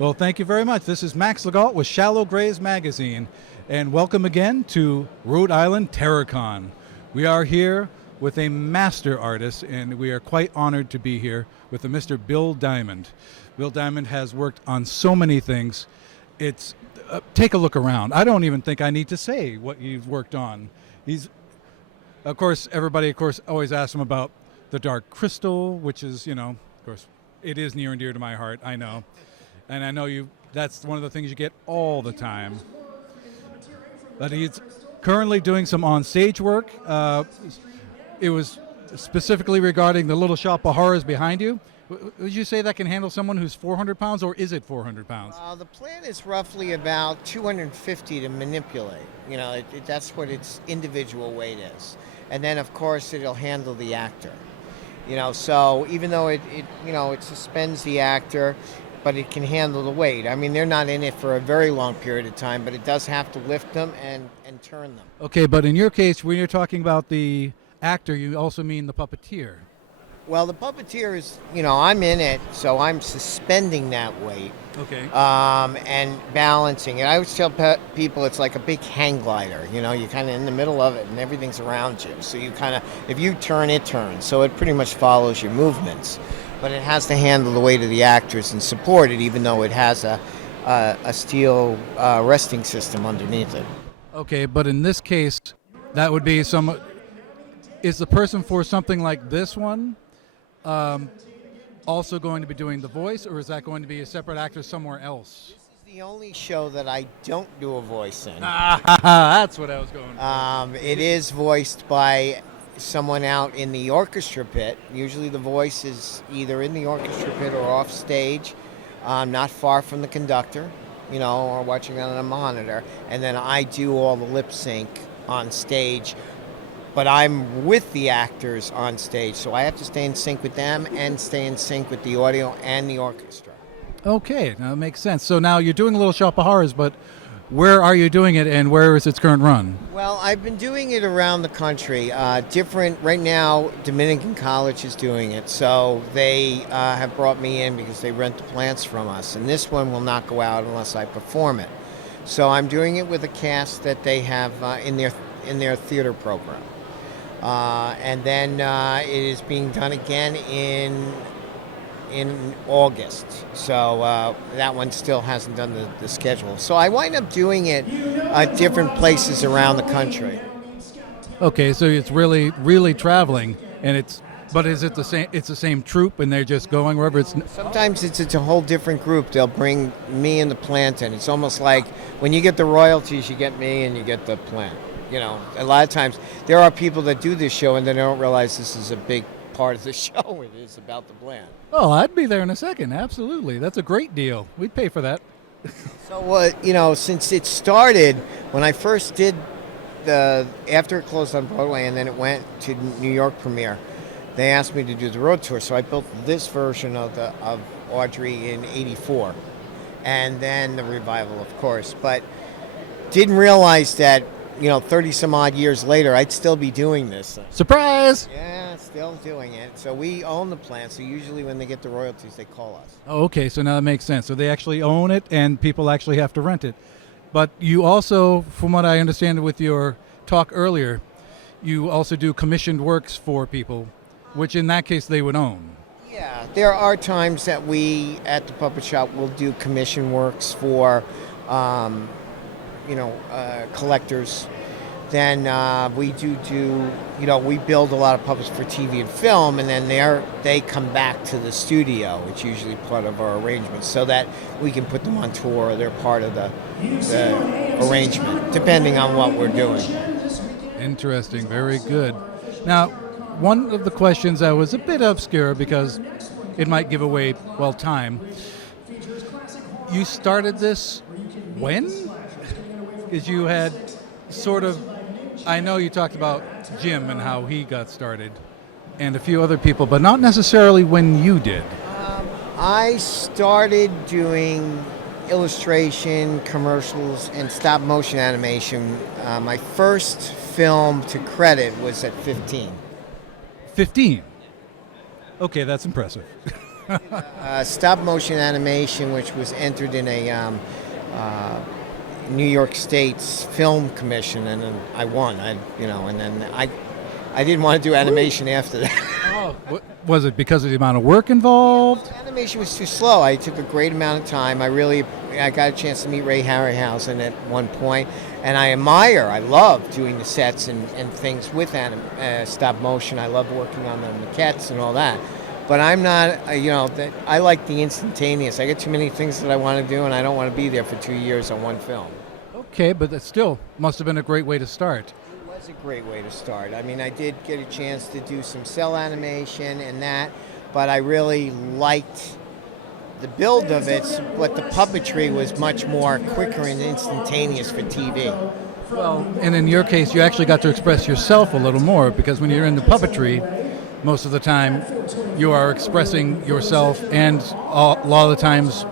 Well, thank you very much. This is Max Legault with Shallow Grays Magazine, and welcome again to Rhode Island Terracon. We are here with a master artist, and we are quite honored to be here with a Mr. Bill Diamond. Bill Diamond has worked on so many things. It's take a look around. I don't even think I need to say what you've worked on. Of course, everybody, always asks him about the Dark Crystal, which is, of course, it is near and dear to my heart. I know. And I know that's one of the things you get all the time. But he's currently doing some on-stage work. It was specifically regarding the Little Shop of Horrors behind you. Would you say that can handle someone who's 400 pounds, or is it 400 pounds? The plan is roughly about 250 to manipulate. That's what its individual weight is. And then, of course, it'll handle the actor. So even though it suspends the actor, but it can handle the weight. I mean, they're not in it for a very long period of time, but it does have to lift them and turn them. Okay, but in your case, when you're talking about the actor, you also mean the puppeteer. Well, the puppeteer is, I'm in it, so I'm suspending that weight. Okay. And balancing it. I always tell people it's like a big hang glider. You're kind of in the middle of it and everything's around you. So you kind of, if you turn, it turns. So it pretty much follows your movements. But it has to handle the weight of the actors and support it, even though it has a steel resting system underneath it. Okay, but in this case, that would be is the person for something like this one also going to be doing the voice, or is that going to be a separate actor somewhere else? This is the only show that I don't do a voice in. That's what I was going for. It is voiced by someone out in the orchestra pit. Usually the voice is either in the orchestra pit or off stage, not far from the conductor, or watching on a monitor. And then I do all the lip sync on stage, but I'm with the actors on stage, so I have to stay in sync with them and stay in sync with the audio and the orchestra. Okay, now that makes sense. So now you're doing a Little Shop of Horrors, but where are you doing it, and where is its current run? Well, I've been doing it around the country. Right now, Dominican College is doing it, so they have brought me in because they rent the plants from us, and this one will not go out unless I perform it. So I'm doing it with a cast that they have in their theater program, and then it is being done again in August, so that one still hasn't done the schedule. So I wind up doing it at different places around the country. Okay, so it's really, really traveling, but is it the same? It's the same troupe, and they're just going wherever it's. Sometimes it's a whole different group. They'll bring me and the plant in. It's almost like when you get the royalties, you get me and you get the plant. A lot of times there are people that do this show and they don't realize this is a big part of the show. It is about the plant. Oh, I'd be there in a second. Absolutely. That's a great deal. We'd pay for that. So, since it started, when I first did after it closed on Broadway and then it went to New York premiere, they asked me to do the road tour. So I built this version of Audrey in '84, and then the revival, of course. But didn't realize that 30 some odd years later, I'd still be doing this. Surprise! Yeah, still doing it. So we own the plant, so usually when they get the royalties, they call us. Oh, okay, so now that makes sense. So they actually own it, and people actually have to rent it. But you also, from what I understand with your talk earlier, you also do commissioned works for people, which in that case they would own. Yeah, there are times that we, at the puppet shop, will do commission works for collectors. Then we we build a lot of puppets for TV and film, and then they come back to the studio. It's usually part of our arrangement, so that we can put them on tour, or they're part of the arrangement, depending on what we're doing. Interesting, very good. Now, one of the questions that was a bit obscure because it might give away, time. You started this when? Because you had I know you talked about Jim and how he got started, and a few other people, but not necessarily when you did. I started doing illustration, commercials, and stop motion animation. My first film to credit was at 15. 15? Okay, that's impressive. Stop motion animation, which was entered in a New York State's film commission, and then I won. And then I didn't want to do animation after that. Oh, was it because of the amount of work involved? Animation was too slow. I took a great amount of time. I got a chance to meet Ray Harryhausen at one point, and I love doing the sets and things with stop motion. I love working on the maquettes and all that. But I'm not, I like the instantaneous. I get too many things that I want to do, and I don't want to be there for 2 years on one film. Okay, but that still must have been a great way to start. It was a great way to start. I mean, I did get a chance to do some cell animation and that, but I really liked the build of it, but the puppetry was much more quicker and instantaneous for TV. Well, and in your case, you actually got to express yourself a little more, because when you're in the puppetry, most of the time you are expressing yourself, and a lot of the times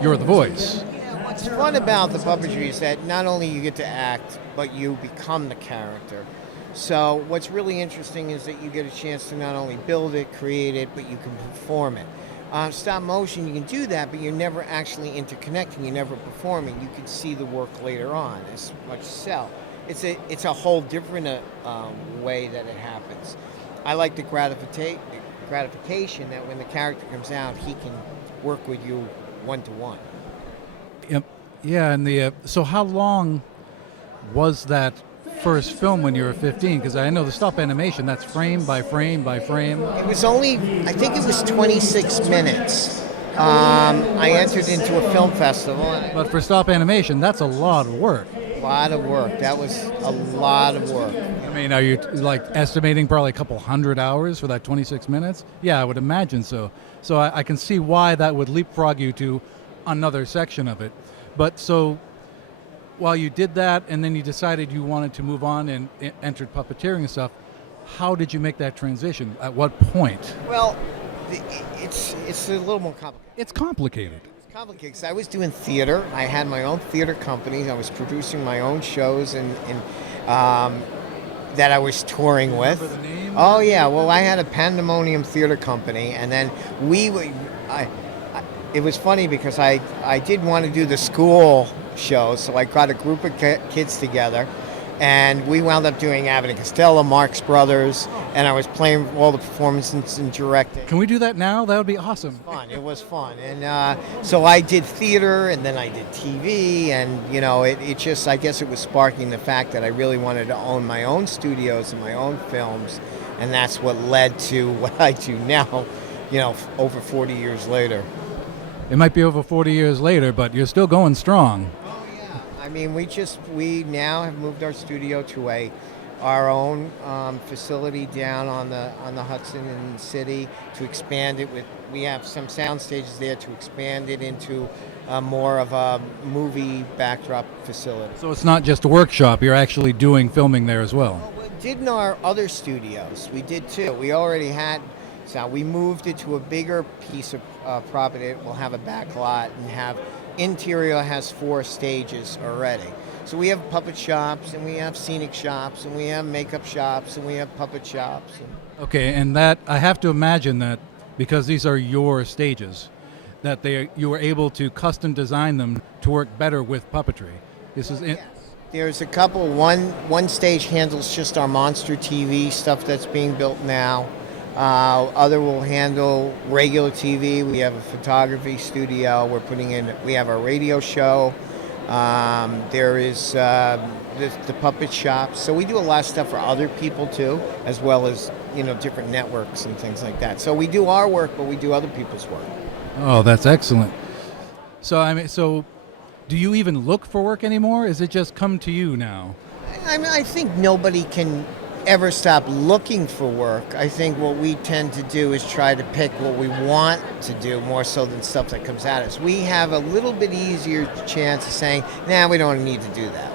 you're the voice. What's fun about the puppetry is that not only you get to act, but you become the character. So what's really interesting is that you get a chance to not only build it, create it, but you can perform it. Stop motion, you can do that, but you're never actually interconnecting, you're never performing. You can see the work later on, as much cell. It's a whole different way that it happens. I like the gratification that when the character comes out, he can work with you one-to-one. Yep. Yeah, and so how long was that first film when you were 15? Because I know the stop animation, that's frame by frame by frame. It was only, I think it was 26 minutes. I entered into a film festival. But for stop animation, that's a lot of work. A lot of work. That was a lot of work. I mean, are you like estimating probably a couple hundred hours for that 26 minutes? Yeah, I would imagine so. So I can see why that would leapfrog you to another section of it. But so while you did that and then you decided you wanted to move on and entered puppeteering and stuff, how did you make that transition? At what point? Well, it's a little more complicated. It's complicated. It's complicated because I was doing theater. I had my own theater company. I was producing my own shows and that I was touring with. Remember the name? Oh yeah. Well, I had a Pandemonium Theater Company, and then it was funny because I did want to do the school shows, so I got a group of kids together, and we wound up doing Abbott and Costello, Marx Brothers, and I was playing all the performances and directing. Can we do that now? That would be awesome. It was fun. And so I did theater, and then I did TV, and it just, I guess it was sparking the fact that I really wanted to own my own studios and my own films, and that's what led to what I do now, over 40 years later. It might be over 40 years later, but you're still going strong. I mean, we now have moved our studio to our own facility down on the Hudson in the city to expand it. We have some sound stages there to expand it into more of a movie backdrop facility. So it's not just a workshop, you're actually doing filming there as well. Well, we did in our other studios. We did too. We already had. So we moved it to a bigger piece of property. We'll have a back lot and have interior has 4 stages already. So we have puppet shops, and we have scenic shops, and we have makeup shops, and we have puppet shops. Okay, and that I have to imagine that because these are your stages, that you were able to custom design them to work better with puppetry. This is yes. There's a couple. One stage handles just our monster TV stuff that's being built now. Other will handle regular TV. We have a photography studio. We have our radio show. There is the puppet shop. So we do a lot of stuff for other people too, as well as different networks and things like that. So we do our work, but we do other people's work. Oh, that's excellent. So do you even look for work anymore? Is it just come to you now? I think nobody can ever stop looking for work. I think what we tend to do is try to pick what we want to do more so than stuff that comes at us. We have a little bit easier chance of saying, nah, we don't need to do that.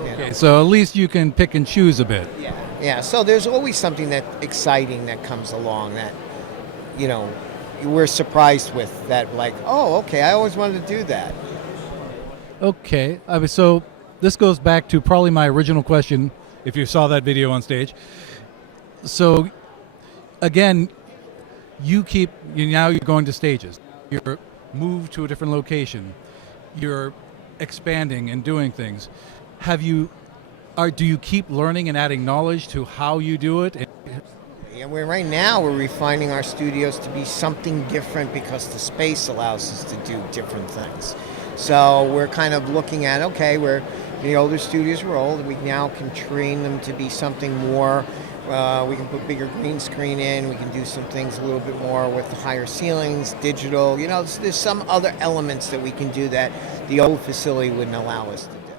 Okay, so at least you can pick and choose a bit. Yeah. So there's always something that exciting that comes along that, we're surprised with, that like, oh, okay, I always wanted to do that. Okay, so this goes back to probably my original question, if you saw that video on stage. So, again, now you're going to stages. You're moved to a different location. You're expanding and doing things. Do you keep learning and adding knowledge to how you do it? Yeah, right now we're refining our studios to be something different because the space allows us to do different things. So we're kind of looking at, okay, the older studios were old, we now can train them to be something more. We can put bigger green screen in, we can do some things a little bit more with higher ceilings, digital, there's some other elements that we can do that the old facility wouldn't allow us to do.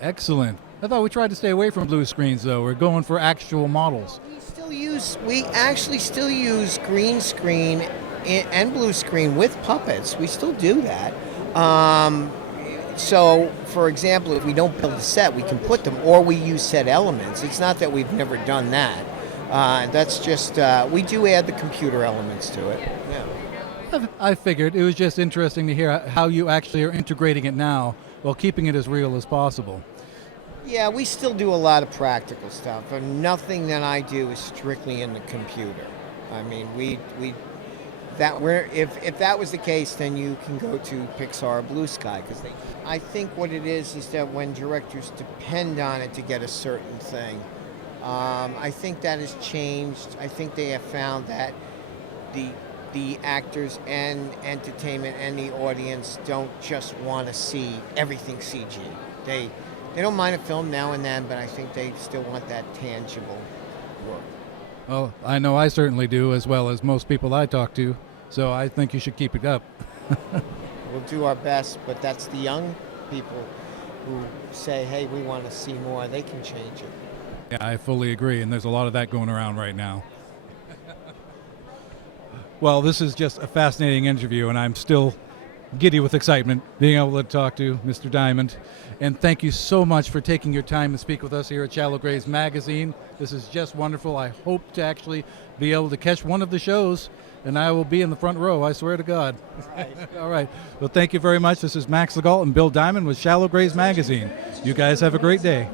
Excellent. I thought we tried to stay away from blue screens, though. We're going for actual models. We actually still use green screen and blue screen with puppets. We still do that. So, for example, if we don't build a set, we can put them, or we use set elements. It's not that we've never done that. That's just, we do add the computer elements to it. Yeah. I figured it was just interesting to hear how you actually are integrating it now while keeping it as real as possible. Yeah, we still do a lot of practical stuff, but nothing that I do is strictly in the computer. I mean, if that was the case, then you can go to Pixar or Blue Sky, because I think what it is that when directors depend on it to get a certain thing, I think that has changed. I think they have found that the actors and entertainment and the audience don't just want to see everything CG. They don't mind a film now and then, but I think they still want that tangible work. Well, I know I certainly do, as well as most people I talk to, so I think you should keep it up. We'll do our best, but that's the young people who say, hey, we want to see more. They can change it. Yeah, I fully agree, and there's a lot of that going around right now. Well, this is just a fascinating interview, and I'm still giddy with excitement being able to talk to Mr. Diamond. And thank you so much for taking your time to speak with us here at Shallow Graves Magazine. This is just wonderful. I hope to actually be able to catch one of the shows, and I will be in the front row, I swear to God. All right. All right. Well, thank you very much. This is Max Legault and Bill Diamond with Shallow Graves Magazine. You guys have a great day.